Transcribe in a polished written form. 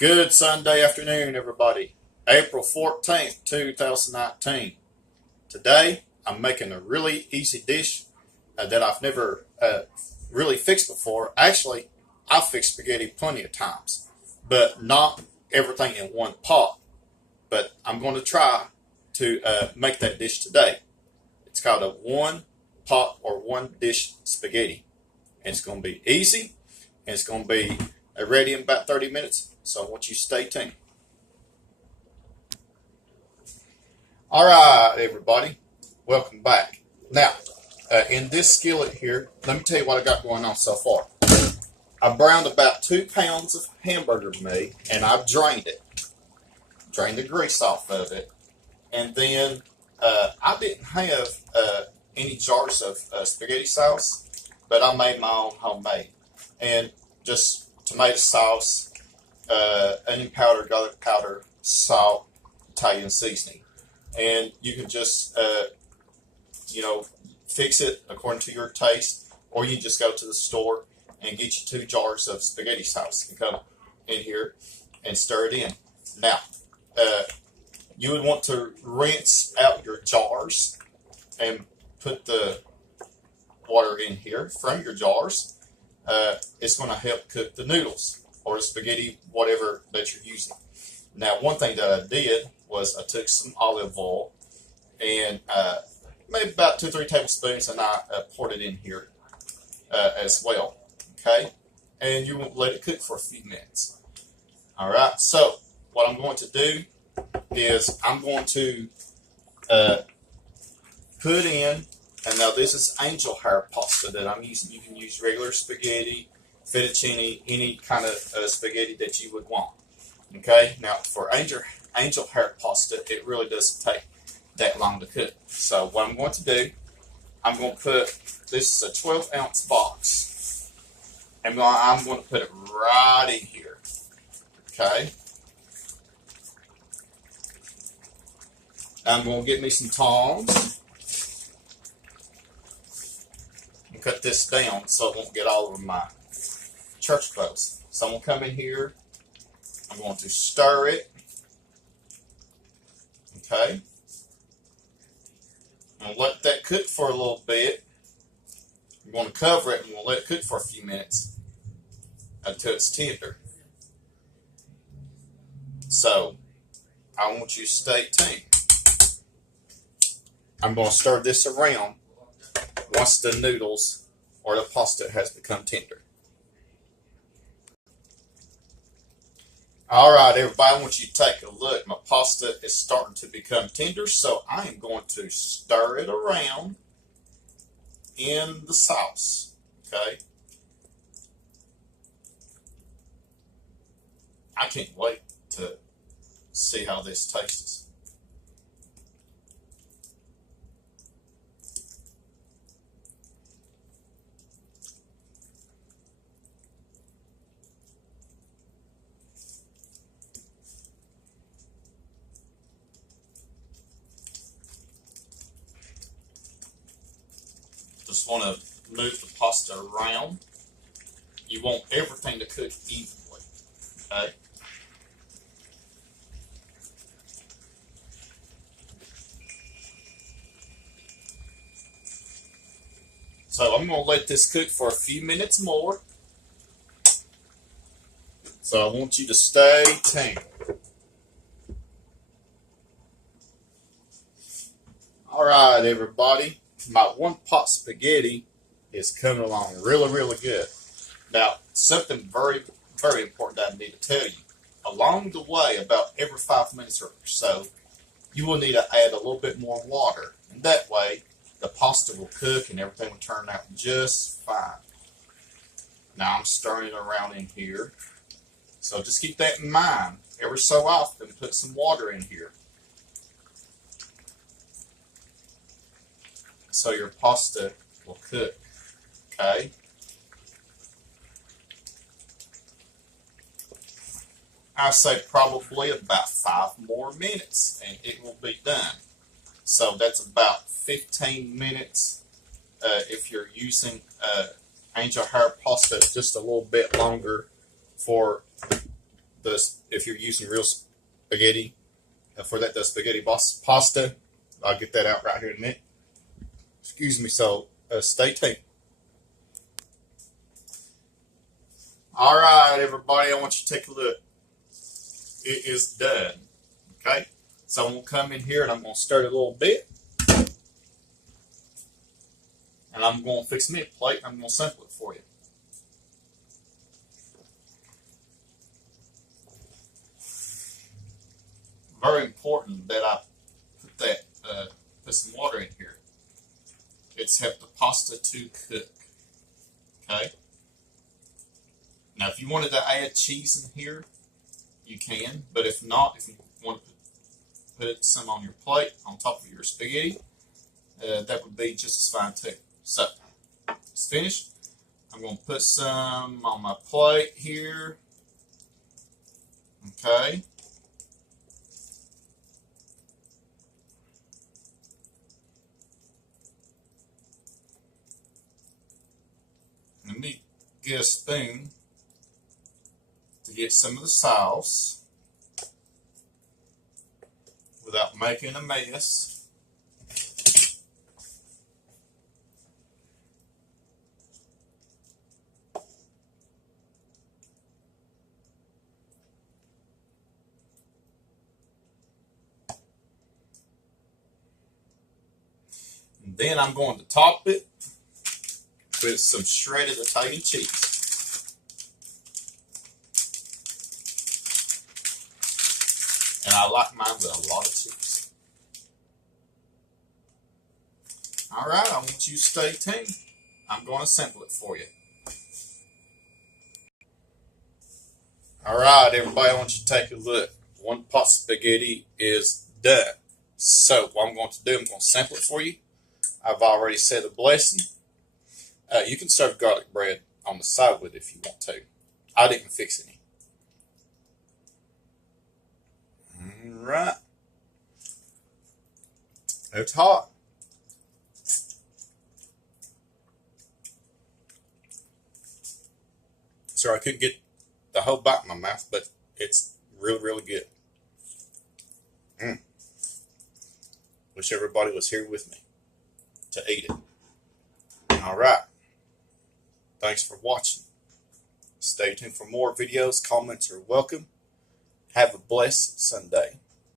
Good Sunday afternoon, everybody. April 14th, 2019. Today, I'm making a really easy dish that I've never really fixed before. Actually, I've fixed spaghetti plenty of times, but not everything in one pot. But I'm going to try to make that dish today. It's called a one pot or one dish spaghetti. And it's going to be easy, and it's going to be ready in about 30 minutes. So I want you to stay tuned. All right, everybody. Welcome back. Now, in this skillet here, let me tell you what I got going on so far. I browned about 2 pounds of hamburger meat, and I've drained it. Drained the grease off of it. And then I didn't have any jars of spaghetti sauce, but I made my own homemade. And just tomato sauce, onion powder, garlic powder, salt, Italian seasoning. And you can just, fix it according to your taste, or you just go to the store and get you 2 jars of spaghetti sauce and come in here and stir it in. Now, you would want to rinse out your jars and put the water in here from your jars. It's going to help cook the noodles or the spaghetti, whatever that you're using. Now, one thing that I did was I took some olive oil and maybe about 2-3 tablespoons, and I poured it in here as well. Okay, and you want to let it cook for a few minutes. All right. So what I'm going to do is I'm going to put in, and now this is angel hair pasta that I'm using. You can use regular spaghetti, fettuccine, any kind of spaghetti that you would want. Okay, now for angel hair pasta, it really doesn't take that long to cook. So what I'm going to do, I'm going to put, this is a 12-ounce box, and I'm going to put it right in here. Okay. I'm going to get me some tongs and cut this down so it won't get all over my church clothes. So I'm going to come in here. I'm going to stir it. Okay. I'm going to let that cook for a little bit. I'm going to cover it and we'll let it cook for a few minutes until it's tender. So I want you to stay tuned. I'm going to stir this around once the noodles or the pasta has become tender. All right, everybody, I want you to take a look. My pasta is starting to become tender, so I am going to stir it around in the sauce. Okay. I can't wait to see how this tastes. Just want to move the pasta around. You want everything to cook evenly. Okay. So I'm going to let this cook for a few minutes more. So I want you to stay tuned. All right, everybody. My one pot spaghetti is coming along really, really good. Now, something very, very important that I need to tell you. Along the way, about every 5 minutes or so, you will need to add a little bit more water. And that way, the pasta will cook and everything will turn out just fine. Now, I'm stirring it around in here. So just keep that in mind. Every so often, put some water in here. So your pasta will cook. Okay. I say probably about 5 more minutes and it will be done. So that's about 15 minutes if you're using angel hair pasta, just a little bit longer for if you're using real spaghetti for that, the spaghetti pasta. I'll get that out right here in a minute. Excuse me. So stay tuned. All right, everybody. I want you to take a look. It is done. Okay. So I'm gonna come in here and I'm gonna stir it a little bit, and I'm gonna fix me a plate. And I'm gonna sample it for you. Very important that I put some water in here. It's helped the pasta to cook. Okay. Now, if you wanted to add cheese in here, you can. But if not, if you want to put some on your plate on top of your spaghetti, that would be just as fine too. So it's finished. I'm going to put some on my plate here. Okay. Let me get a spoon to get some of the sauce without making a mess. And then I'm going to top it with some shredded Italian cheese. And I like mine with a lot of cheese. All right, I want you to stay tuned. I'm going to sample it for you. All right, everybody, I want you to take a look. One pot of spaghetti is done. So what I'm going to do, I'm going to sample it for you. I've already said a blessing. You can serve garlic bread on the side with it if you want to. I didn't fix any. All right. It's hot. Sorry, I couldn't get the whole bite in my mouth, but it's really, really good. Wish everybody was here with me to eat it. All right. Thanks for watching. Stay tuned for more videos. Comments are welcome. Have a blessed Sunday.